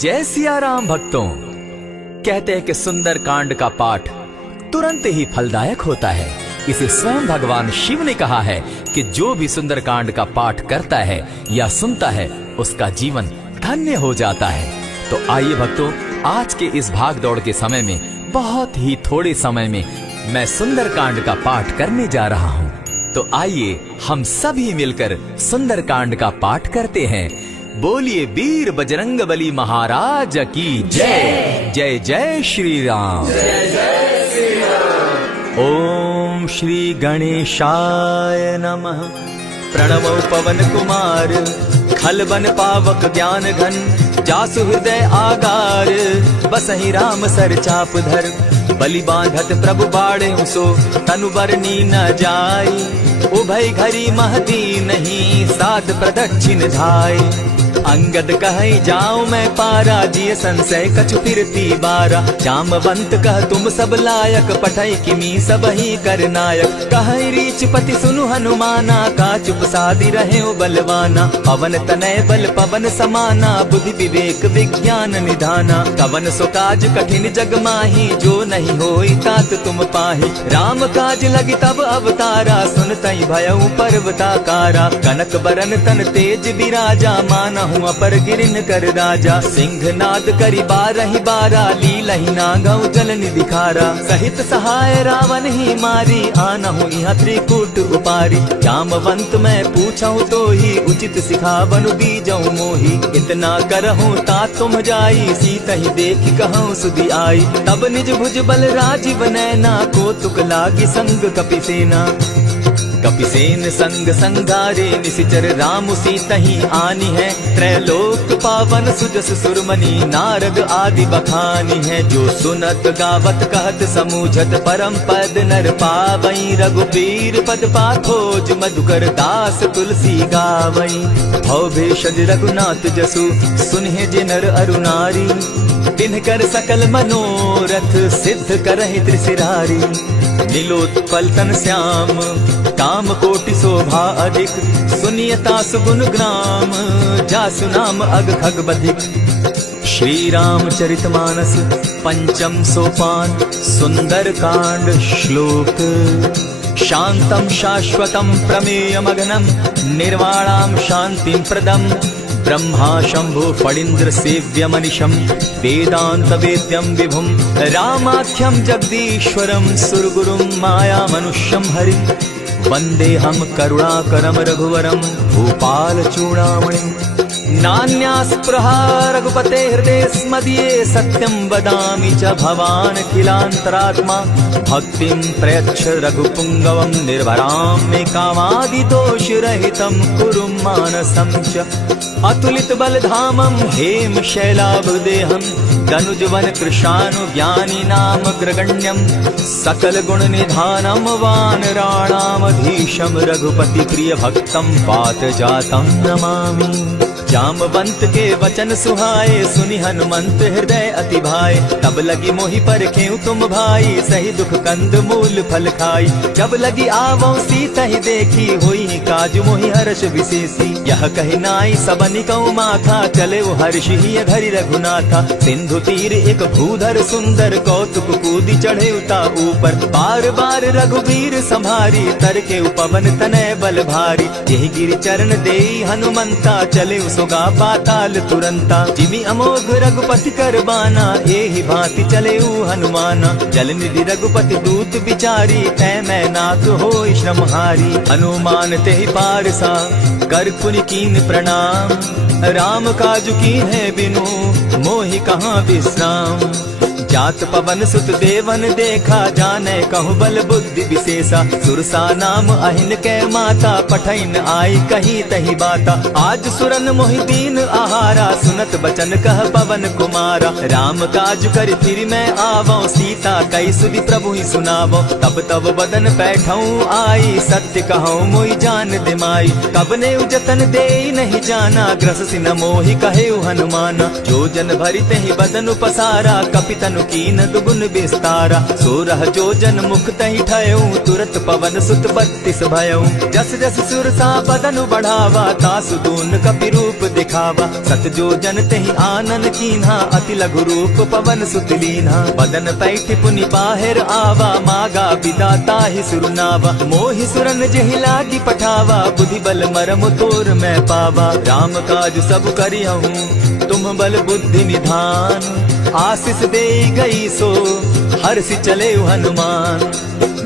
जय सिया राम भक्तों। कहते हैं कि सुंदर कांड का पाठ तुरंत ही फलदायक होता है। इसे स्वयं भगवान शिव ने कहा है कि जो भी सुंदर कांड का पाठ करता है या सुनता है उसका जीवन धन्य हो जाता है। तो आइए भक्तों, आज के इस भाग दौड़ के समय में बहुत ही थोड़े समय में मैं सुंदर कांड का पाठ करने जा रहा हूँ। तो आइए हम सभी मिलकर सुंदर कांड का पाठ करते हैं। बोलिए वीर बजरंगबली महाराज की जय। जय जय श्री राम। जय जय श्री राम। ओम श्री गणेशाय नमः। प्रणवो पवन कुमार खलबन पावक ज्ञान घन जासु हृदय आगार बसहि राम सर चाप धर बलि बांधत प्रभु बाढ़े सो तनु बरनी न जाई उभय घरी महती नहीं साध प्रदक्षिण धाई अंगद कहे जाऊं मैं पारा जिय संशय कछु फिरती बारा जामवंत कह तुम सब लायक पठई किमी सब ही कर नायक कहे रीच पति सुनु हनुमाना का चुप सादी रहे बलवाना पवन तनय बल पवन समाना बुद्धि विवेक विज्ञान निधाना कवन सो काज कठिन जग माही जो नहीं होई तात तुम पाही राम काज लगी तब अवतारा सुन तई भयउ पर्वताकारा कनक बरन तन तेज विराजा माना अपर गिरिन कर राजा सिंह नाद करी बारहि बारा लीलहि नागौ जल निधिखारा सहित सहाय रावण ही मारी आनहु यहाँ त्रिकूट उपारी जामवंत मैं पूछऊं तो ही उचित सिखावनु बीजऊ मोही इतना करहूं ता तुम जाई सीत ही देख कहूं सुधि आई तब निज भुज बल राजीव नैना को तुक लागी संग कपिसेना कपिसेन संग संगारे निशिचर राम सीता ही आनी है त्रैलोक पावन सुजस सुरमनी नारद आदि बखानी है जो सुनत गावत कहत समूझत परम पद नर पावई रघुबीर पद पाखोज मधुकर दास तुलसी गावई भव भेषज रघुनाथ जसु सुनहि जे नर अरु नारी तिनकर सकल मनोरथ सिद्ध करहि त्रिशिरारी नीलोत्पल तन श्याम काम कोटि शोभा अधिक सुनियता सुगुण ग्राम जासु नाम अग खग बधिक। श्री रामचरितमानस पंचम सोपान सुंदर कांड श्लोक शांतम शाश्वतम प्रमेयमगनम निर्वाणाम शांतिं प्रदम ब्रह्मा शंभु फणीन्द्र सेव्य मनिशम वेदांत वेद्यम विभुम रामाख्यम जगदीश्वरम सुरगुरुम माया मनुष्यम हरिम वंदे हम करुणाकरम रघुवरम भूपाल चूड़ामणिम नान्यास्पृहा रघुपते हृदय स्मदीये सत्यं वदामि च भवान् किलान्तरात्मा भक्तिं प्रयच्छ रघुपुङ्गवं निर्भरां मे कामादिदोषरहितं कुरु मानसं च अतुलित बलधामं हेम शैलाभदेहं दनुजवन कृशानुज्ञानी नामग्रगण्यं सकल गुण निधानं वानराणामधीशं रघुपति प्रिय भक्तं पातजातं नमामि। जामवंत के वचन सुहाए सुनि हनुमंत हृदय अति भाए तब लगी मोहि परखेउ तुम भाई सही दुख कंद मूल फल खाई जब लगी आवो सीता ही देखी होई काज मोहि हर्ष विशेषी यह कही नाई सबनि कौ माथा चले वो हर्ष ही धरि रघुनाथा सिंधु तीर एक भूधर सुंदर कौतुक कूदी चढ़े उता ऊपर बार बार रघुवीर संभारी तर के उपवन तनय बल भारी यही गिर चरण देई हनुमंता चले सोगा पाताल तुरंता जिमि अमोघ रघुपति कर बाना एहि भांति चले हनुमाना जल निधि रघुपति दूत विचारी तै मैं नाथ होई श्रमहारी हनुमान तेहि पारसा कर पुनि कीन प्रणाम राम काज कीन है बिनु मोहि कहाँ विश्राम जात पवन सुत देवन देखा जाने कहु बल बुद्धि विशेषा सुरसा नाम अहिन के माता पठैन आई कहीं तही बाता आज सुरन मोहि दीन आहारा सुनत बचन कह पवन कुमारा राम काज कर फिर मैं आवो सीता कई सुधि प्रभु ही सुनावो तब तब बदन बैठऊं आई सत्य कहूँ मोहि जान दिमाई कब ने जतन दे नहीं जाना ग्रस सिन मोहि कहे हनुमाना जो जन भरी ही बदन पसारा कपि कपितनु कीन दुगुन विस्तारा। 16 जोजन मुख तहि ठयऊ, तुरत पवन सुत 32 भयऊ। जस जस सुरसा बदनु बढ़ावा, तासु दून कपि रूप दिखावा। 7 जोजन तहि आनन कीन्हा, अति लघु रूप पवन सुत लीन्हा। बदन पैठ पुनि बाहिर आवा, मागा विदाता ही सुरनावा। मोहि सुरन जहि लागी पठावा, बुद्धि बल मरम तोर मैं पावा। राम काज सब करिहूँ, तुम बल बुद्धि निधान। आशीष दे गई सो हर्षि चले हनुमान।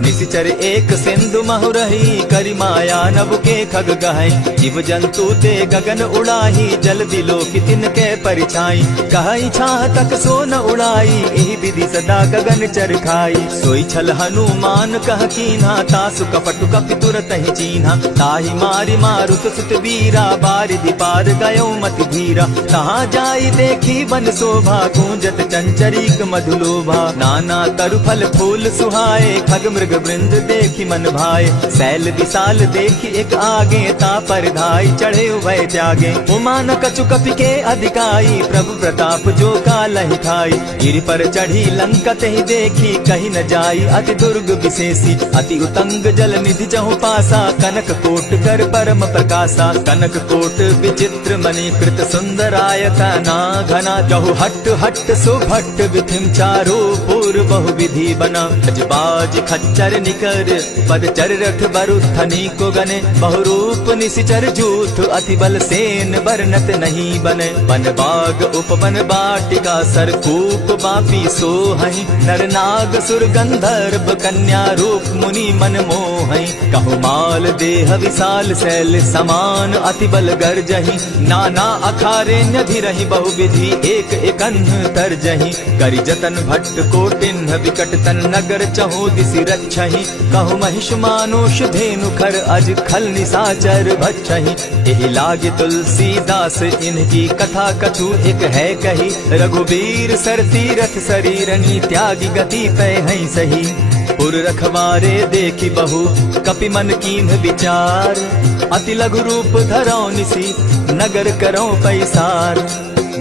निशिचर एक सिंधु महु रही, करि माया नभ के खग गहै। जीव जंतु ते गगन उड़ाही, जल बिलो की तिनके परिछाई। कहई छाह तक सो न उड़ाई, एहि विधि सदा गगन चर खाई। सोई छल हनुमान कह कीन्हा, तासु कपटु कपि तुरत ही चीन्हा। ताहि मारि मारुत सुत वीरा, बारिधि पार गयो मति धीरा। तहाँ जाई देखी वन शोभा, गूंजत चंचरीक मधुलोभा। नाना तरु फल फूल सुहाए, खग मृग वृंद देखी मन भाए। सैल विशाल देखी एक आगे, ता पर धाई चढ़े भय त्यागे। उमान कछु कपि के अधिकाई, प्रभु प्रताप जो कालहि खाई। गिरि पर चढ़ी लंका तहि देखी, कही न जाई अति दुर्ग विशेषी। अति उतंग जल निधि जहु पासा, कनक कोट कर परम प्रकाशा। कनक कोट विचित्र मणि कृत सुंदरायता ना घना। जहु हट हट सुभट विधिम चारो पूर्व बहु विधि बना। गजबाज खच्चर निकर पद चर रथ बरुथनी को गने। बहुरूप निशिचर जूथ, अति बल सेन बरनत नहीं बने। वन बाग उपवन बाटिका, सरकूप बापी सोहई। नर नाग सुर गंधर्व कन्या, रूप मुनि मन मोहई। कहु माल देह विशाल शैल समान, अति बल गर्जही। नाना अखारे न्यधिरहि बहुविधि, एक एकन्ह तरजही। करि जतन भट्ट कोटिन्ह, विकट तन नगर चहु दिसि रक्षहि। कहु महिष मानुष धेनु खर, अज खल निशाचर भक्षहि। एहि लागे तुलसीदास, इनकी कथा कछु एक है कही। रघुबीर सर तीरथ शरीरनी, त्यागी गति पै हई सही। पुर रखवारे देखी बहु, कपि मन कीन्ह विचार। अति लघु रूप धरौ निसी, नगर करौ पैसार।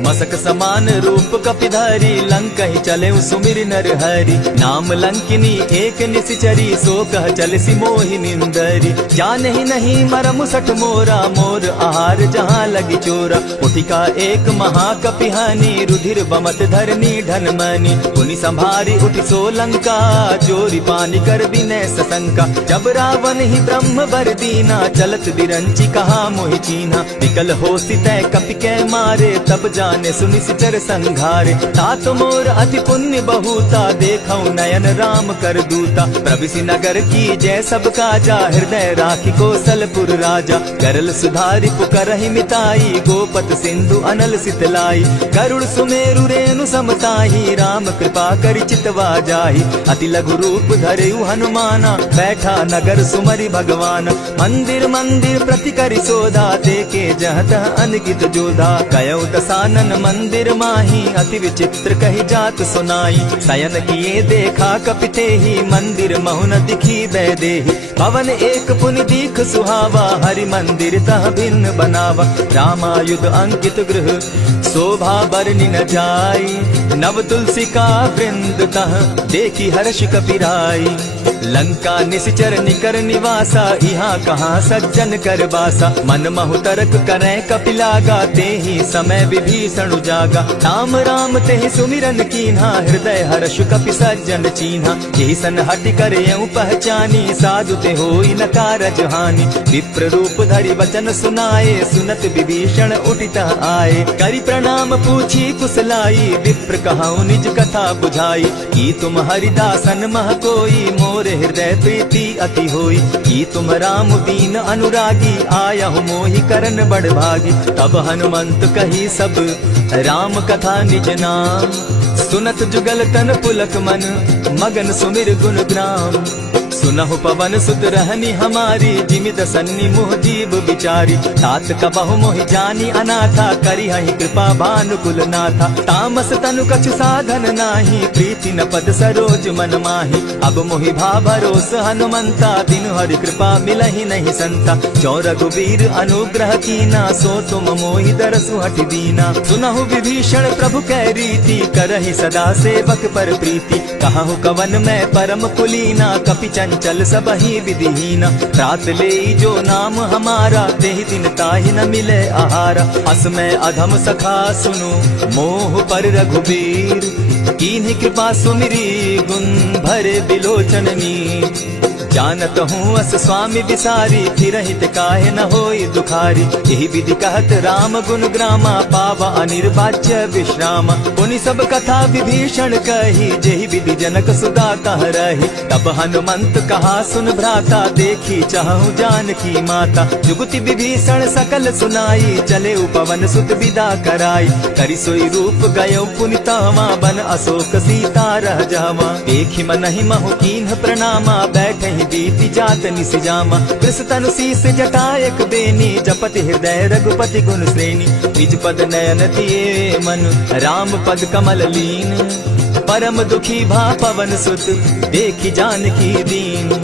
मसक समान रूप कपिधारी, लंकहि चले सुमिर नर हरि। नाम लंकिनी एक निशिचरी, सो कह चल सी मोहि निंदरी। जानहि नहीं मरम सठ मोरा, मोर आहार जहाँ लगी चोरा। उठिका एक महाकपिहानी, रुधिर बमत धरनी ढन मनी। पुनि संभारी उठि सो लंका, जोरी पानी कर बिनै सशंका। जब रावण ही ब्रह्म बर दीना, चलत बिरंची कहा मोहि चीन्हा। निकल होसी तै कपि कै मारे, तब जाने सुनिशिचर संघारे। तात मोर अति पुण्य बहुता, देखौ नयन राम कर दूता। प्रविशि नगर की जय सब काजा, हृदय राखी कौशलपुर राजा। करल सुधारि पुकारहि मिताई, गोपत सिंधु अनल सितलाई। गरुड़ सुमेरु रेणु समताही, राम कृपा करि चितवा जाहि। अति लघु रूप धरयु हनुमाना, बैठा नगर सुमरि भगवान। मंदिर मंदिर प्रति करि सोधा, देखे जहत अनगित जोधा। कयौ दसानन मंदिर माही, अति विचित्र कही जात सुनाई। शयन किए देखा कपिते ही, मंदिर महु न दिखी वैदेही। भवन एक पुनि दीख सुहावा, हरि मंदिर तह भिन्न बनावा। रामायुध अंकित गृह, शोभा बरनि न जाई। नव तुलसी का वृंद तह, देखी हर्ष कपिराई। लंका निशिचर निकर निवासा, यहाँ कहाँ सज्जन कर बासा। मन महु तरक करै कपिलागा, तेहि समय विभीषण जागा। राम राम तेहि सुमिरन कीन्हा, हृदय हर्ष कपि सज्जन चीन्हा। एहि सन हटि करयउ पहचानी, साधु ते होई न कारज हानि। विप्र रूप धरि वचन सुनाए, सुनत विभीषण उठितः आए। करि प्रणाम पूछी कुशलाई, विप्र कहौ निज कथा बुझाई। की तुम हरिदासन मह कोई, मोर हृदय प्रीति अति होई। की तुम राम दीन अनुरागी, आयहु मोहि करन बड़ भागी। तब हनुमंत कही सब राम कथा निज नाम, सुनत जुगल तन पुलक मन, मगन सुमिर गुण ग्राम। सुनहु पवन सुत रहनी हमारी, जिमि दसन्नी मुह जीव बिचारी। तात कबहु मोहि जानी अनाथा, करी हहि कृपा भानुकुल नाथा। तामस तनु कछु साधन नाही, प्रीति न पद सरोज मन माही। अब मोहि भा भरोस हनुमंता, बिनु हरि कृपा मिलहि नहीं संता। जो रघुबीर अनुग्रह कीना, सो तुम मोहि दरसु हठि दीना। सुनहु विभीषण प्रभु कै रीति, करहि सदा सेवक पर प्रीति। कहु कवन मैं परम कुलीना, कपि चंचल सबहि विधिहीना। रात ले जो नाम हमारा, तेहि दिन ताहि न मिले आहारा। अस मैं अधम सखा सुनु, मोह पर रघुबीर। कीन्ही कृपा सुमिरी, गुण भरे बिलोचन नीर। जानत हूँ अस स्वामी बिसारी, फिरहित काहे न होई दुखारी। यही विधि कहत राम गुण ग्रामा, पावा अनिर्वाच्य विश्राम। पुनि सब कथा विभीषण कही, जेहि विधि जनक सुदा कह रही। तब हनुमंत कहा सुन भ्राता, देखी चाहूँ जानकी माता। जुगति विभीषण सकल सुनाई, चले पवन सुत विदा कराई। करि सोई रूप गयो पुनि तहवा, बन अशोक सीता रह जावा। देखि मनहि महु कीन्ह प्रणामा, बैठहि बीति जात निस जामा। कृष तनु शीस जटा एक बेनी, जपति हृदय रघुपति गुण श्रेणी। निज पद नयन दिए मन, राम पद कमल लीन। परम दुखी भा पवन सुत, देखि जानकी दीन।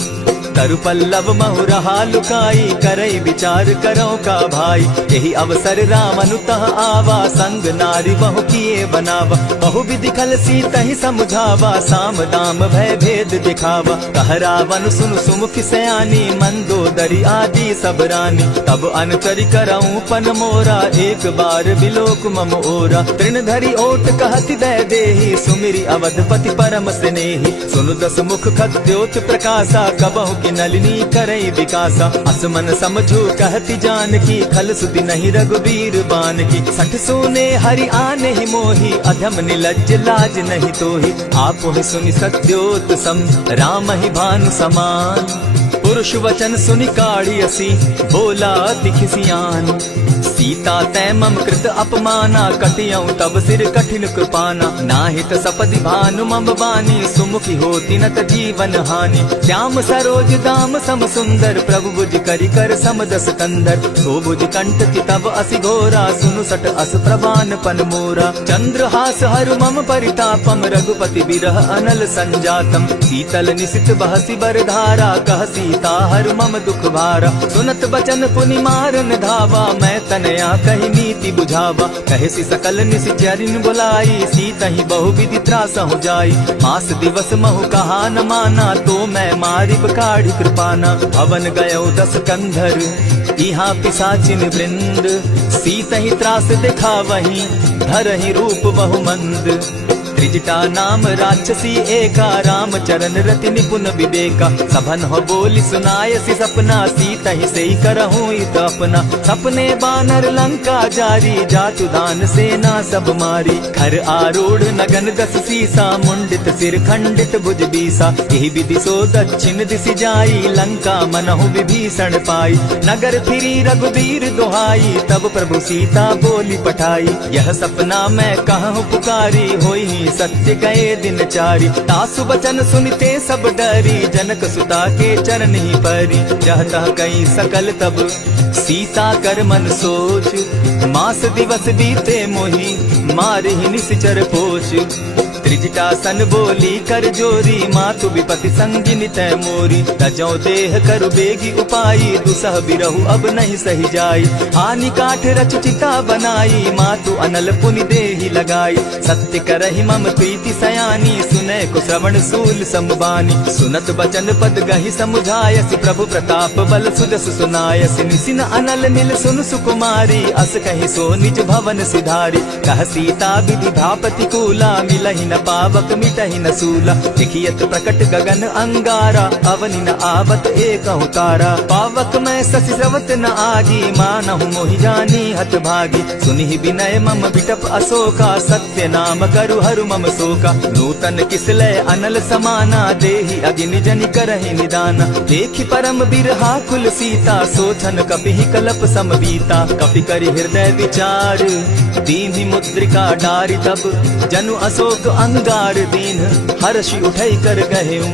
तरु पल्लव महु रहा लुकाई, करई विचार करो का भाई। यही अवसर राम अनुतः आवा, संग नारी बहु किए बनावा। बहु विधि खल सीतहि समुझावा, साम दाम भय भेद दिखावा। कह रावण सुनु सुमुखि सयानी, मंदोदरी आदि सब रानी। तब अनचरि करऊं पन मोरा, एक बार बिलोक मम ओरा। तृण धरि ओट कहति दय देहि, सुमिरि अवधपति परम स्नेही। सुनु दस मुख खद्योत प्रकाशा, कबहु नलिनी करई विकासा। असमन समझो कहती जानकी, खल सुधि नहीं रघुबीर बान की। सठ सोने हरि आने ही मोही, अधम निलज्ज लाज नहीं तोही। आपो ही सुनि सत्योत सम, राम ही भानु समान। पुरुष वचन सुनि काढ़ियसी, बोला अति खिसियान। सीता तै मम कृत अपमाना, कटियऊं तब सिर कठिन कृपाना। नाहित सपदि भानु मम बानी, सुमुखी होती न त जीवन हानि। श्याम सरोज दाम सम सुंदर, प्रभु बुझ करि कर समदस कंधर। सो बुझ कंठ की तब असि घोरा, सुनु सट अस प्रवान पन मोरा। चंद्रहास हरु मम परितापम, रघुपति बिरह अनल संजातम। शीतल निशित बहसी बरधारा, कह सीता हरु मम दुख भारा। सुनत बचन पुनि मारन धावा, मैं तनया कही नीति बुझावा। कहसी सकल निशिचरिन बुलाई, सीतहि बहु विधि त्रास हो जाई। मास दिवस महु कहा न माना, तो मैं मारिब काढ़ी कृपाना। भवन गयो दस कंधर, इहाँ पिशाचिन वृंद। सीतहि त्रास दिखावहि, धरहि रूप बहु मंद। त्रिजटा नाम राक्षसी एका, राम चरण रति निपुण विवेका। सभन हो बोली सुनायसी सपना, सीतहि सेई करहूँ इत अपना। सपने बानर लंका जारी, जातु दान सेना सब मारी। खर आरूढ़ नगन दस सीसा, मुंडित सिर खंडित भुज बीसा। यही विधि सो दक्षिण दिशि जाई, लंका मनहु विभीषण पाई। नगर फिरी रघुबीर दुहाई, तब प्रभु सीता बोली पठाई। यह सपना मैं कहूँ पुकारी, होई सत्य गए दिन चारी। तासु बचन सुनते सब डरी, जनक सुता के चरण ही परी। चाहता कई सकल तब, सीता कर मन सोच। मास दिवस बीते मोही, मारे ही निश्चर पोच। त्रिजटा सन बोली कर जोरी, मातु विपति संगिनी तै मोरी। तजौ देह करु बेगी उपाई, दुसह बिरहु अब नहीं सही जाई। हानि काठ रच चिता बनाई, मातु अनल पुनि देहि लगाई। सत्य करहि मम प्रीति सयानी, सुनै को श्रवण सूल समबानी। सुनत बचन पद गहि समुझायसि, प्रभु प्रताप बल सुजस सुनायसि। निसिन अनल मिल सुन सुकुमारी, अस कहि सो निज भवन सिधारी। कह सीता विधि भापति कूला, मिलहि न पावक मिटहि न सूला। देखियत प्रकट गगन अंगारा, अवनि न आवत एकहु तारा। पावक मैं शशि स्रवत न आगी, मानहु मोहि जानी हत भागी। सुनिहि विनय मम बिटप अशोका, सत्य नाम करु हरु मम शोका। नूतन किसलय अनल समाना, देहि अगिनि जनि करहि निदाना। देखि परम बिरहा कुल सीता, सोचन कपिहि कलप समबीता। कपि करि हृदय विचार, दीन्हि मुद्रिका डारि तब। जनु अशोक अंगार दीन, हर्षि उठै कर गहेउ।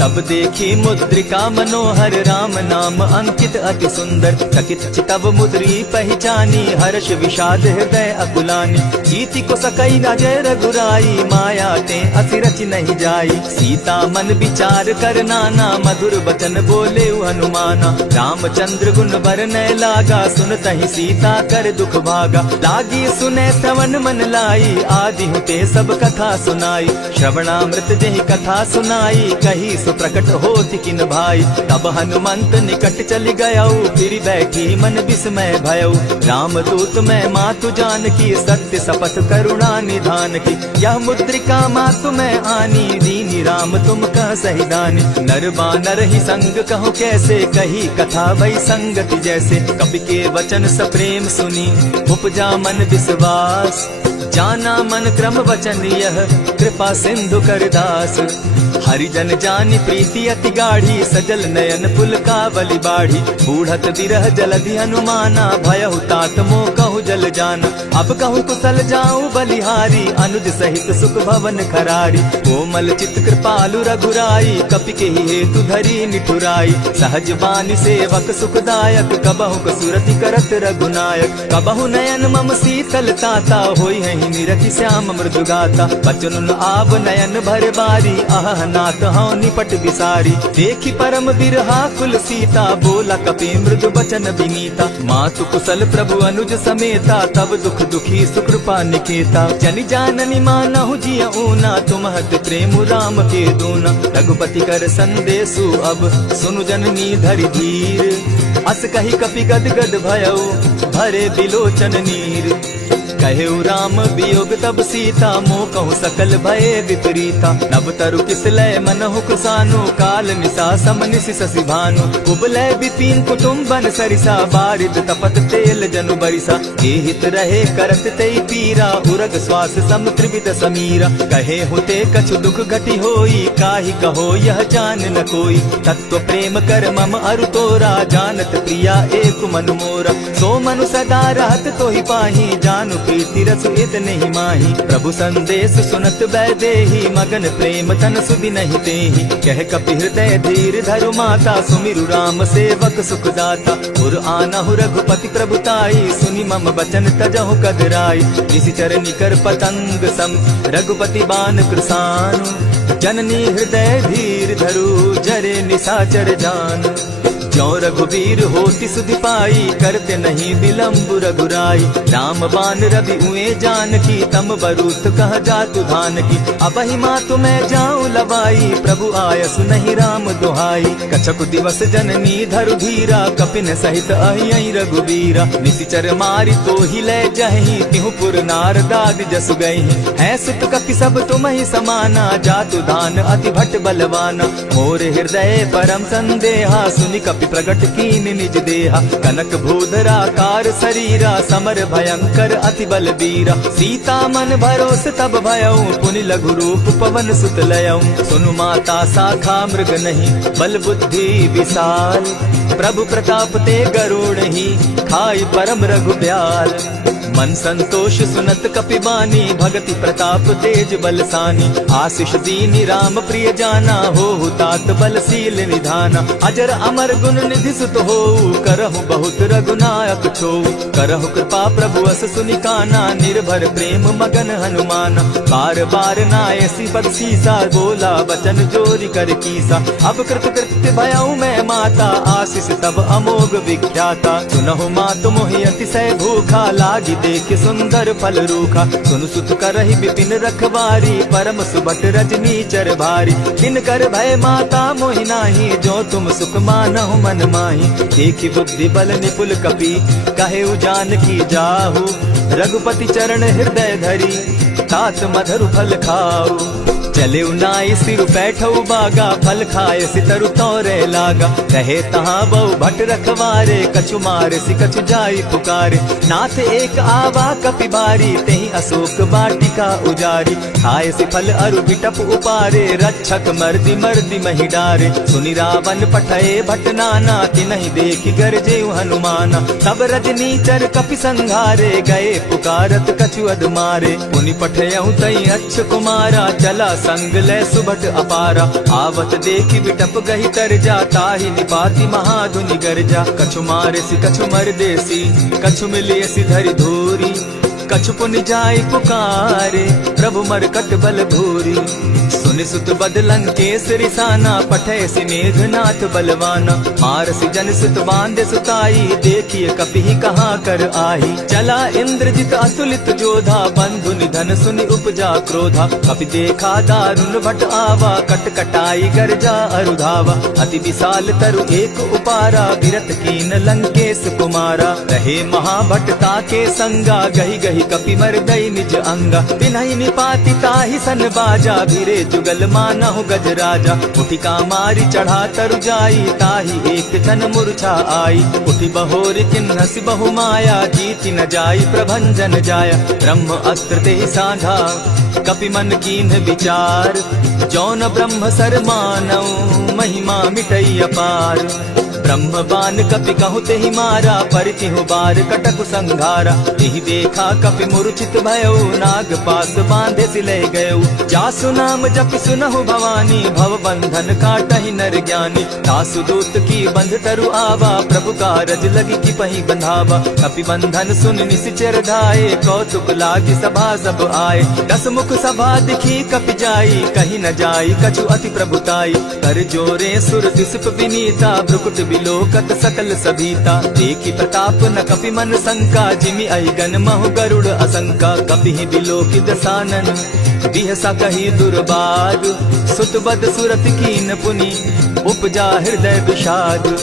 तब देखी मुद्रिका मनोहर राम नाम अंकित अति सुंदर। चकित चितव मुद्री पहचानी हर्ष विषाद हृदय अकुलानी। जीति को सकई न जय रघुराई माया ते अति रच नहीं जाई। सीता मन विचार कर नाना मधुर बचन बोले हनुमाना। रामचंद्र गुण बरनै लागा सुनतहि सीता कर दुख भागा। लागी सुने श्रवण मन लाई आदि हुते सब कथा सुनाई। श्रवणामृत जहि कथा सुनाई कही सो प्रकट होति किन भाई। तब हनुमंत निकट चली गयऊ फिर बैठी मन विस्मय भयऊ। राम दूत मैं मातु जान की सत्य शपथ करुणा निधान की। यह मुद्रिका मातु मैं आनी दीनी राम तुम कह सही दानी। नर बानर ही संग कहूँ कैसे कही कथा भई संगति जैसे। कवि के वचन सप्रेम सुनी उपजा मन विश्वास। जाना मन क्रम वचन यह कृपा सिंधु कर दास। हरिजन जानी प्रीति अति गाढ़ी सजल नयन पुलकावली बाढ़ी। बूढ़त विरह जलधि हनुमाना भयहु तात मोह कहु जल जाना। अब कहु कुशल जाऊं बलिहारी अनुज सहित सुख भवन खरारी। कोमल चित कृपालु रघुराई कपि के हेतु धरी निठुराई। सहज बानी सेवक सुखदायक कबहु कसुरति करत रघुनायक। कबहु नयन मम शीतल ताता होई है निरखि श्याम मृदु गाता। बचन आब नयन भर बारी आह नाथ हौ निपट बिसारी। देखी परम बिरहा कुल सीता बोला कपि मृदु बचन विनीता। मातु कुशल प्रभु अनुज समेता तब दुख दुखी सुकृपा निकेता। जनि जाननी मानहु जिय ऊना तुम्हत प्रेम राम के दूना। रघुपति कर संदेशु अब सुनु जननी धरि धीर। अस कही कपि गद गद भयऊ भरे बिलोचन नीर। कहेउ राम वियोग तब सीता मोह कहूँ सकल भये विपरीता। नव तरु किस लय मनहु कुसानु काल निशा समनिशि शशि भानु। कुबलय विपिन कुटुम्बन सरिसा बारिद तपत तेल जनु बरिसा। के हित रहे करत तेई पीरा उरग श्वास सम त्रिविध समीरा। कहे होते कछु दुख घटी होई काहि कहो यह जान न कोई। तत्व प्रेम कर मम अरु तोरा जानत प्रिया एक मनु मोरा। सो मनु सदा रहत तो ही पाही जानु प्रीति रस इतने ही माही। प्रभु संदेश सुनत बैदेही मगन प्रेम तन सुधि नहीं तेहि। कह कपि हृदय धीर धरु माता सुमिरु राम सेवक सुखदाता। उर आनहु रघुपति प्रभुताई सुनि मम बचन तजहु कदराई। निशिचर निकर पतंग सम रघुपति बान कृसानु। जननी हृदय धीर धरु जरे निशाचर जान। जो रघुवीर होति सुधि पाई करते नहीं विलम्ब रघुराई। राम बान रवि उए जान की तम बरूथ कह जातु धान की। अब ही मातु मैं जाऊं लबाई प्रभु आयस नहीं राम दुहाई। कछक दिवस जननी धरु धीरा कपिन सहित अहि रघुवीरा। निशिचर मारी तो ही ले जहि तिहु पुर नार दाग जसु गई। है सुत कपि सब तुम ही समाना जातु धान अति भट बलवाना। मोर हृदय परम संदेहा सुनि कपि प्रगट कीन निज देहा। कनक भूधराकार शरीरा समर भयंकर अति बलबीरा। सीता मन भरोस तब भयऊ पुनि लघु रूप पवन सुत लयऊ। सुनु माता शाखा मृग नहीं बल बुद्धि विशाल। प्रभु प्रताप ते गरुड़ ही खाई परम रघुब्याल। मन संतोष सुनत कपिबानी भगति प्रताप तेज बलसानी। आशीष दीनी राम प्रिय जाना हो तात बलशील निधाना। अजर अमर गुण निधि सुत हो करहु बहुत रघुनायक छो। करहु कृपा प्रभु अस सुनि काना निर्भर प्रेम मगन हनुमाना। बार बार नायसी बख्शीसा बोला बचन जोरी कर कीसा। अब कृत कृत्य भयऊ मैं माता आशीष तब अमोघ विख्याता। सुनहु मातु मोहि अतिशय भूखा लागी देख सुंदर फल रूखा। सुन सुत करहि विपिन रखवारी परम सुबट रजनी चर भारी। किन कर भय माता मोहि नाही जो तुम सुख मानहु मन माही। देखि बुद्धि बल निपुल कपि कहेउ जानकी जाहु। रघुपति चरण हृदय धरी तात मधुर फल खाऊ। चले नाई सिर बैठऊ बागा फल खाए सितरु तोरे लागा। रहे तहाँ बहु भट रखवारे कछु मारे सि कछु जाई पुकारे। नाथ एक आवा कपि बारी तेहि अशोक बाटिका उजारी। खाए सि फल अरु बिटप उपारे रक्षक मर्दि मर्दि महि डारे। सुनि रावण पठये भट नाना तिनहि देखि गरजे हनुमाना। तब रजनी चर कपि संघारे गए पुकारत कछु अध मारे। पुनि पठयऊ तई अच्छ कुमारा चला संग ले सुभट अपारा। आवत देखी बिटप गही तर जा, ताहि निपाति महाधुनि गर्जा। कछु मारेसी कछु मर देसी, कछु मिलियसी धरि धूरी। कछु पुनि जाय पुकारे, प्रभु मरकट बल भूरी। सुनि सुत बदलन केसरी साना, पठैसी मेघनाथ बलवाना। मारसी जन सुत बांधे सुताई, देखिए कपि कहाँ कर आही। चला इंद्रजित अतुलित जोधा, बंधु निधन सुनि उपजा क्रोधा। कपि देखा दारुण भट आवा, कट कटाई गर्जा अरुधावा। अति विशाल तरु एक उपारा, विरत कीन लंकेश कुमारा। रहे महाभट ताके संगा, गही गही कपि मर गई निज अंगा। बिनहि निपाति ताहि सन बाजा, भिरे जुगल मानहु गजराजा। उठि कामारी चढ़ा तरु जाई, ताहि एक जन मूर्छा आई। उठि बहोर किन्हसि बहु माया, जीति न जाई प्रभंजन जाया। ब्रह्म अस्त्र तेहि साधा, कपि मन कीन्ह विचार। जौन ब्रह्म सर मानऊ, महिमा मिटई अपार। ब्रह्म बान कपि कहु तेहि मारा, परितिहु बार कटकु संघारा। तेहि देखा कपि मूर्छित भयउ, नाग पास बांधे सिले गयउ। जासु नाम जपि सुनहु भवानी, भव बंधन काटहि नर ज्ञानी। तासु दूत की बंध तरु आवा, प्रभु कारज लगी की पहि बंधावा। कपि बंधन सुन निसिचर धाये, कौतुक लागी सभा सब आए। दस मुख सभा दिखी कपि जाई, कही न जाई कछु अति प्रभुताई। कर जोरे सुर दिसप विनीता, भ्रुकुट बिलोकत सकल सभीता। देखी प्रताप न कपि मन शंका, जिमि अहिगन महु गरुड़ असंका। कपि बिलोकि दसानन, बिहसा कही दुर्बाद। सुत बद सुरत कीन पुनि, उपजा हृदय विषाद।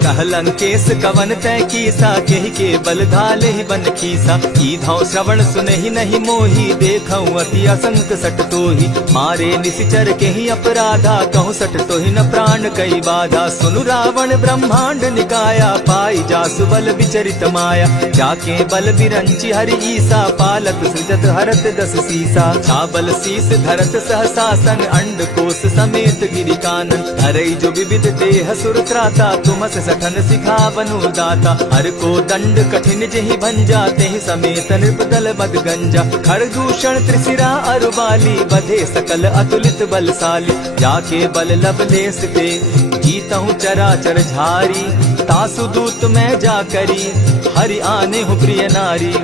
कह लंकेश कवन तय कीसा, केहि के बल धाले ही बन खीसा। कीधौ श्रवण सुनहि नहीं मोही, देखऊं अति असंक सट तोही। मारे निसिचर केहि अपराधा, कहूँ सट तोहि न प्राण कई बाधा। सुनु रावण ब्रह्मांड निकाया, पाई जासु बल विचरित माया। जाके बल बिरंचि हरि ईसा, पालत सृजत हरत दस सीसा। छाबल शीस धरत सहसासन, अंड कोश समेत गिरि कानन। हरई जो विविध देह सुर त्राता, तुमस सठन सिखावनु दाता। हर को दंड कठिन जेहि भंजा, तेहि समेत नृपदल बद गंजा। खरदूषण त्रिशिरा अरुबाली, बधे सकल अतुलित बलशाली। जाके बल लवलेस पे, जीतहु चराचर झारी। तासु दूत मैं जा करी, हरि आने हूँ प्रिय नारी।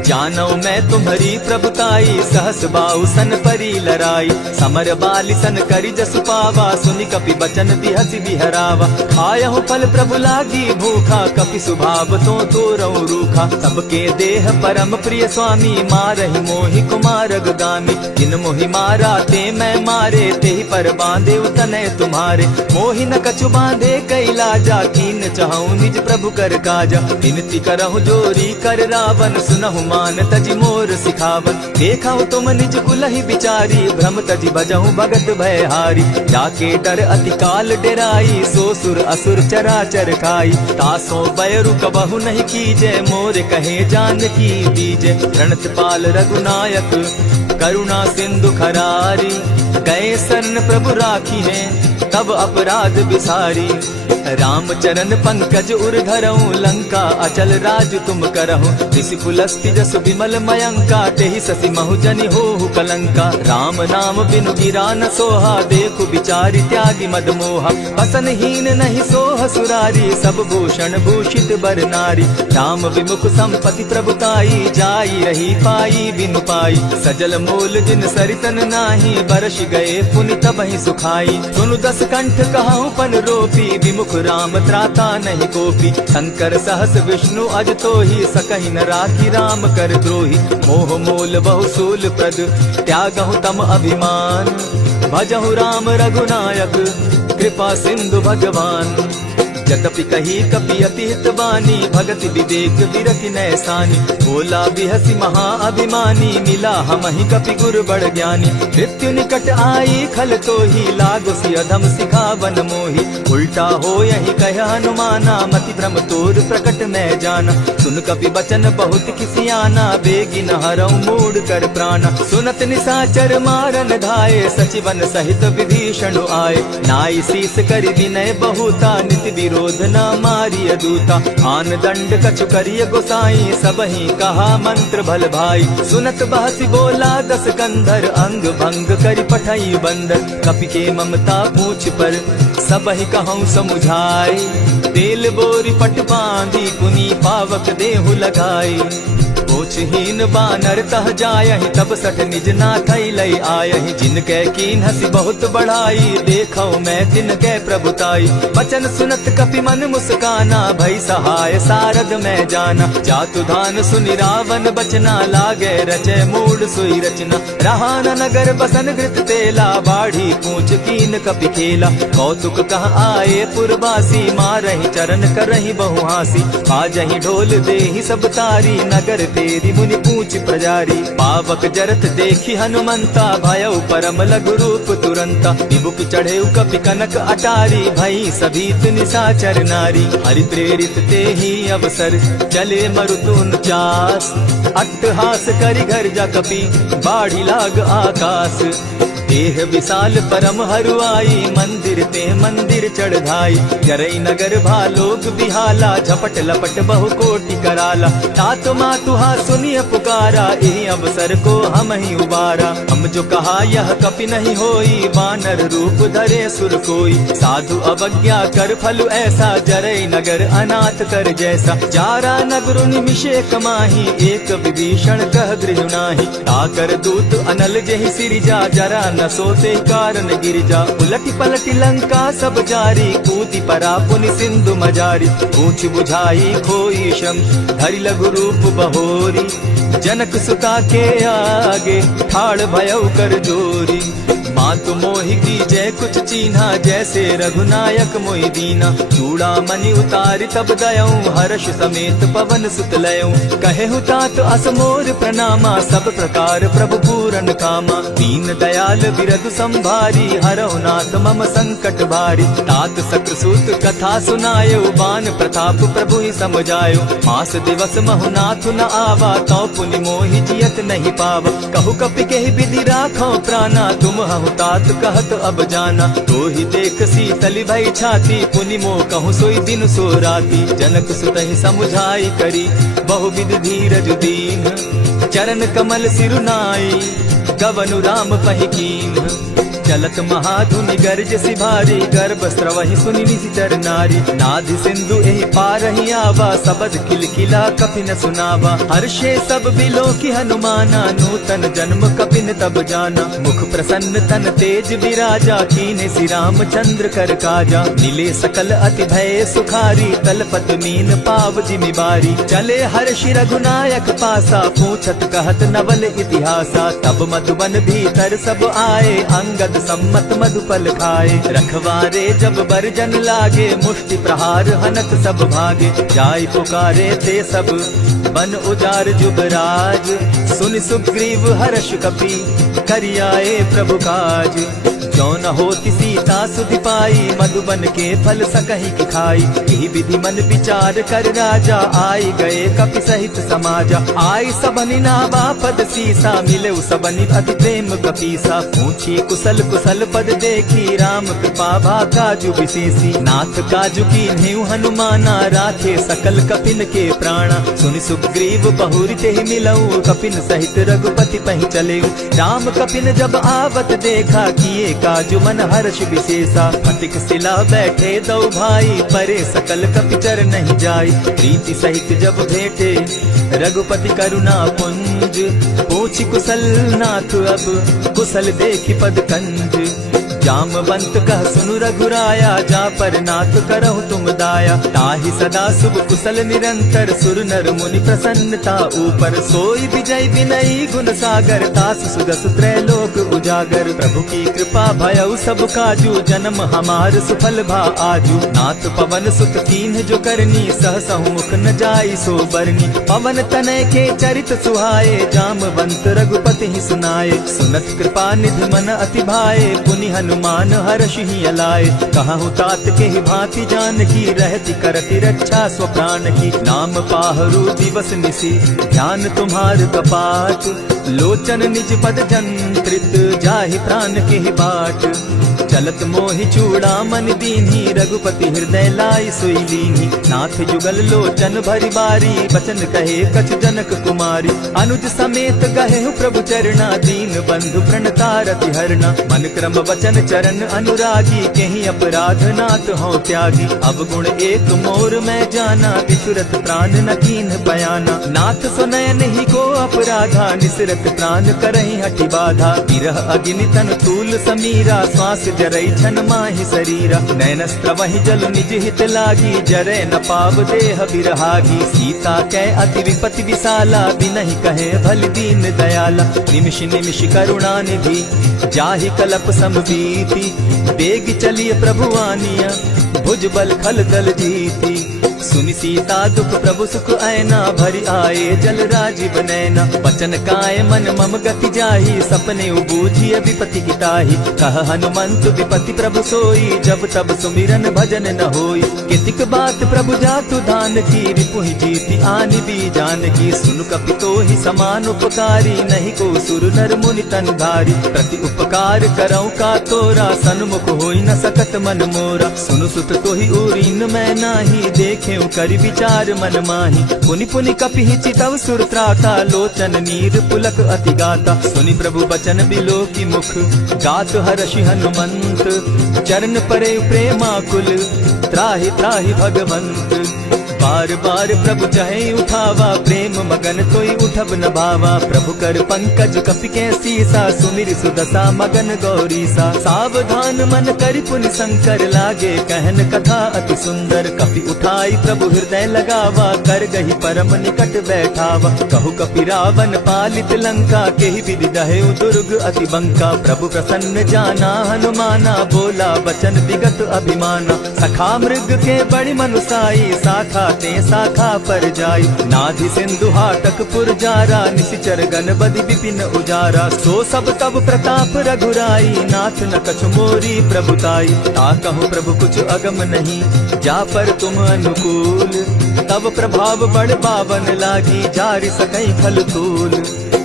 जानो मैं तुम्हारी प्रभुताई, सहस बाहु सन परी लराई। समर बाली सन करी जसु पावा, सुनि कपि बचन बिहसि बिहरावा। खायहु फल प्रभु लागी भूखा, कपि सुभाव तो तोरहु रूखा। सबके देह परम प्रिय स्वामी, मारहि मोहि कुमारग गामी। जिन मोहि मारा ते मैं मारे, तेहि पर बांधे तनय तुम्हारे। मोहि न कछु बांधे कैलाजा, कीन चाहूं निज प्रभु कर काजा। विनती करहु जोरी कर रावण, सुनहु मान तजि मोर सिखावन। देखहु तुम निज कुलहि बिचारी, भ्रम तजि बजहु भगत भयहारी। जाके डर अति काल डेराई, सो सुर असुर चराचर खाई। तासो बैरु कबहु नहीं कीजे, मोर कहे जानकी दीजे। प्रणत पाल रघुनायक, करुणा सिंधु खरारी। गए शरण प्रभु राखी है, तब अपराध बिसारी। राम चरण पंकज उर धरऊं, लंका अचल राज तुम करहु। ऋषि पुलस्ति जसु विमल मयंका, तेहि ससि महु जनि होहु कलंका। राम नाम बिनु गिरा न सोहा, देखु बिचारी त्यागी मद मोहा। बसन हीन नहीं सोह सुरारी, सब भूषण भूषित बर नारी। राम विमुख संपति प्रभुताई, जाई रही पाई बिनु पाई। सजल मोल जिन सरितन नाही, बरस गए पुनि तबहि सुखाई। सुनु दस कंठ कहाऊं पन रोपी, विमुख राम त्राता नहीं कोपी। शंकर सहस विष्णु अज तोहि, सकहि न राखी राम कर द्रोही। मोह मोल बहु सूल प्रद, त्यागहु तम अभिमान। भजहु राम रघुनायक, कृपा सिंधु भगवान। यद्यपि कही कपि अति हितवानी, भगति विवेक विरति नैसानी। बोला बिहसि महा अभिमानी, मिला हमहि कपि गुर बड़ ज्ञानी। मृत्यु निकट आई खल तोहि, लागो सि अधम सिखावन मोहि। उल्टा हो यही कह हनुमाना, मति भ्रम तोर प्रकट मैं जाना। सुन कपि बचन बहुत किसियाना, बेगी न हरऊ मूड कर प्राणा। सुनत निसाचर मारन धाये, सचिवन सहित विभीषण आए। नाई शीस करि विनय बहुता, नित विरोध क्रोध न मारिय दूता। आन दंड कछु करिय गोसाई, सबहि कहा मंत्र भल भाई। सुनत बहसी बोला 10 कंधर, अंग भंग करि पठई बंदर। कपि के ममता पूछ पर, सबहि कहूँ समुझाई। तेल बोरी पट बांधी, पुनि पावक देहु लगाई। पूछहीन बानर तह जायहि, तब सठ निज नाथ लई आयहि। जिनके कीन हसी बहुत बढ़ाई, देखो मैं तिनके प्रभुताई। बचन सुनत कपि मन मुस्काना, भई सहाय सारद मैं जाना। जातु धान सुनि रावण बचना, लागे रचे मूड सोई रचना। रहा न नगर बसन घृत तेला, बाढ़ी पूछ कीन कपि खेला। कौतुक कह आए पुरवासी, मारहि चरण करहि बहु हासी। बाजहि ढोल देहि सब तारी, नगर तेरी मुनि पूछ प्रजारी। पावक जरत देखी हनुमंता, भयउ परम लघु रूप तुरंता। विबुक चढ़े कपि कनक अटारी, भई सभीत निशाचर नारी। हरि प्रेरित ते ही अवसर, चले मरुतुन चास। अट्टहास करि घर जा कपि, बाढ़ी लाग आकाश। देह विशाल परम हरुआई, मंदिर ते मंदिर चढ़ाई। जरई नगर भालोक बिहाला, झपट लपट बहु कोटि कराला। तात मातुहा सुनिय पुकारा, एहि अवसर को हम ही उबारा। हम जो कहा यह कपि नहीं होई, बानर रूप धरे सुर कोई। साधु अवज्ञा कर फल ऐसा, जरई नगर अनाथ कर जैसा। जारा नगर निमिषे कमाही, एक विभीषण कह गृह नाही। ताकर दूत अनल जेहि सिरिजा, जरा न सोते कारण गिरिजा। उलटी पलटी लंका सब जारी, कूदी परा पुनि सिंधु मजारी। पूछ बुझाई खोई श्रम, धरि लघु रूप बहोरी। जनक सुता के आगे, ठाड़ भयउ कर जोरी। मातु मोहि की जय कुछ चीन्हा, जैसे रघुनायक मोहि दीना। चूड़ा मणि उतारि तब दयऊं, हर्ष समेत पवन सुत लयऊं। कहेहु तात असमोर प्रणामा, सब प्रकार प्रभु पूरन कामा। दीन दयाल बिरधु संभारी, हरहु नाथ मम संकट भारी। तात सक्रसूत कथा सुनायो, बान प्रताप प्रभु ही समझायो। मास दिवस महु नाथ न आवा, तौ पुनि मोहि जियत नहीं पावा। कहु कपि केहि विधि राखो प्राणा, तुम हहु तात कहत अब जाना। तो ही देख शीतली भई छाती, पुनि मो कहूँ सोई दिन सो राती। जनक सुतहि समुझाई करी, बहुविध धीरज दीन। चरण कमल सिरुनाई, गवनु राम पहि कीन। चलत महाधुनि गर्ज सिभारी, गर्भ स्रवहि सुनि निशिचर नारी। नाधि सिंधु एहि पारहि आवा, सबद किलकिला कपि न सुनावा। हर्षे सब बिलो की हनुमाना, नूतन जन्म कपिन तब जाना। मुख प्रसन्न तन तेज विराजा, कीने श्री रामचंद्र कर काजा। मिले सकल अति भय सुखारी, तलपत मीन पाव जिमि बारी। चले हर्षि रघुनायक पासा, पूछत कहत नवल इतिहासा। तब मधुबन भीतर सब आए, अंगद सम्मत मधुपल खाए। रखवारे जब बरजन लागे, मुष्टि प्रहार हनत सब भागे। जाय पुकारे ते सब, बन उजार जुबराज। सुन सुग्रीव हर्ष कपि, करियाए प्रभु काज। जो न होती सीता सुधि पाई, मधुबन के फल सकहि की खाई। यही विधि मन विचार कर राजा, आई गए कपि सहित समाजा। आई सबनि नावा पद सीसा, मिले सबनि अति प्रेम कपीसा। पूछी कुशल कुशल पद देखी, राम कृपा भा काजु विशेषी। नाथ काजु की नेउ हनुमाना, राखे सकल कपिन के प्राणा। सुनि सुग्रीव बहुरि तेहि मिलऊ, कपिन सहित रघुपति पहि चलेऊ। राम कपिन जब आवत देखा, किए काजु मन हर्ष विशेषा। फटिक सिला बैठे दो भाई, परे सकल कपिचर नहीं जाई। प्रीति सहित जब भेटे, रघुपति करुणा पुंज। पूछ कुशल नाथ अब, कुशल देखि पद कंज। जामवंत कह सुनु रघुराया, जा पर नाथ करहु तुम दाया। ताहि सदा शुभ कुशल निरंतर, सुर नर मुनि प्रसन्नता ऊपर। सोई विजय विनयी गुण सागर, तास सुदस त्रैलोक उजागर। प्रभु की कृपा भयउ सब काजू, जन्म हमार सुफल भा आजू। नाथ पवन सुत कीन्ह जो करनी, सहसहु मुख न जाई सो बरनी। पवन तनय के चरित सुहाए, जामवंत रघुपति ही सुनाए। सुनत कृपा निधि मन अति भाए, पुनि हनुमान हर्षि ही अलाए। कहूँ तात के ही भांति जानकी, रहति करति रक्षा स्व प्राण की। नाम पाहरु दिवस निसी, ध्यान तुम्हार कपाट। लोचन निज पद जंत्रित, जाहि प्राण के ही बाट। चलत मोहि चूड़ामन दीन्ही, रघुपति हृदय लाई सोई लीन्ही। नाथ जुगल लोचन भरी बारी, बचन कहे कछ जनक कुमारी। अनुज समेत गहे प्रभु चरणा, दीन बंधु प्रणतारति हरना। मन क्रम वचन चरण अनुरागी, केहि अपराध नाथ हो त्यागी। अब गुण एक मोर मैं जाना, बिसुरत प्राण न कीन्ह बयाना। नाथ सुनयन ही को अपराधा, निसरत प्राण करहि हठि बाधा। विरह अग्नि तन तूल समीरा, श्वास जरई छन माहि शरीरा। नयन स्त्रवहि जल निज हित लागी, जरै न पाव देह बिरहागी। सीता कै अति विपति विशाला, बिनहि कहे भल दीन दयाला। निमिष निमिष करुणा निधि, जाहि कलप समबीति। बेग चलिए प्रभु आनिया, भुज बल खल दल जीती। सुनि सीता दुख प्रभु सुख ऐना, भरि आए जल राजीव नैना। वचन काय मन मम गति जाहि, सपने बूझिय विपति हिताहि। कह हनुमंत विपति प्रभु सोई, जब तब सुमिरन भजन न होई। कितिक बात प्रभु जातु धान की, रिपुहि जीति आनि भी जान की। सुनु कपितोहि समान उपकारी, नहीं को सुर नर मुनि तन धारी। प्रति उपकार करौ का तोरा, सन्मुख होई न सकत मन मोरा। सुनु सुत तोहि उरीन मैं नाही, देखे करि विचार मन माही। पुनि पुनि कपिहि चितव सुर त्राता, लोचन नीर पुलक अति गाता। सुनि प्रभु बचन बिलो की मुख, गात हर्षि हनुमंत। चरण परे प्रेमाकुल, त्राहि त्राहि भगवंत। बार बार प्रभु चाहे उठावा, प्रेम मगन तोई उठब न भावा। प्रभु कर पंकज कपि के सीसा, सुमिर सुदशा मगन गौरीसा। सावधान मन करि पुनि शंकर, लागे कहन कथा अति सुंदर। कपि उठाई प्रभु हृदय लगावा, कर गही परम निकट बैठावा। कहु कपि रावण पालित लंका, केहि विधि दहेउ दुर्ग अति बंका। प्रभु प्रसन्न जाना हनुमाना, बोला बचन विगत अभिमाना। सखा मृग के बड़ी मनुसाई, शाखा ते शाखा पर जाई। नाधि सिंधु हाटक पुर जारा, निशिचर गण बदि विपिन उजारा। सो सब तब प्रताप रघुराई, नाथ न कछु मोरी प्रभुताई। ता कहु प्रभु कुछ अगम नहीं, जा पर तुम अनुकूल। तब प्रभाव बड़ पावन लागी, जारि सकई फल फूल।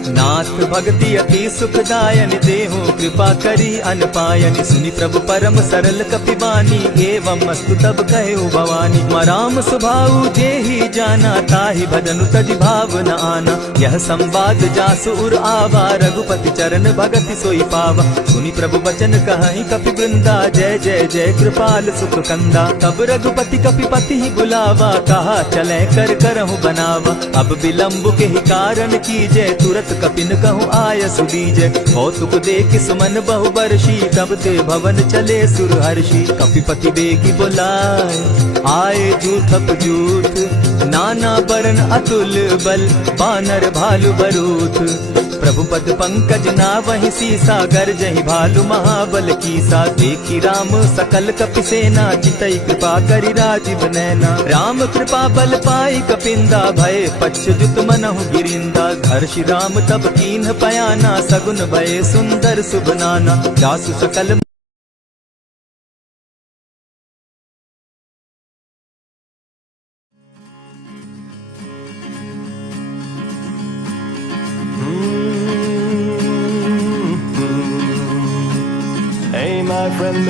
नाथ भक्ति अति सुखदायन, देहु कृपा करी अनपायन। सुनि प्रभु परम सरल कपिबानी, एवं अस्तु तब कहे भवानी। मराम सुभाऊ जेहि जाना, ताहि भजनु तज भाव न आना। यह संवाद जासु उर आवा, रघुपति चरण भगति सोई पावा। सुनि प्रभु बचन कहहि कपि वृंदा, जय जय जय कृपाल सुख कंदा। तब रघुपति कपिपति ही बुलावा, कहा चले कर करहु बनावा। अब विलम्ब के ही कारण कीजय, तुरत कपिन कहूँ आय सुदीजय। कौतुक देखि सुमन बहु बरसी, तब ते भवन चले सुर हर्षि। कपिपति बेगी बुलाए, आए जूथप जूथ। नाना बरन अतुल बल, बानर भालु बरूथ। प्रभु पद पंकज नावहि सीसा, गरजहि भालु महाबल कीसा। देखि राम सकल कपि सेना, चितई कृपा करि राजीव नैना। राम कृपा बल पाई कपिंदा, भय पच्युत मनहु गिरिंदा। हर्षि राम तब कीन्ह पयाना, सगुन भय सुंदर शुभ नाना। जासु सकल Hey, my friend.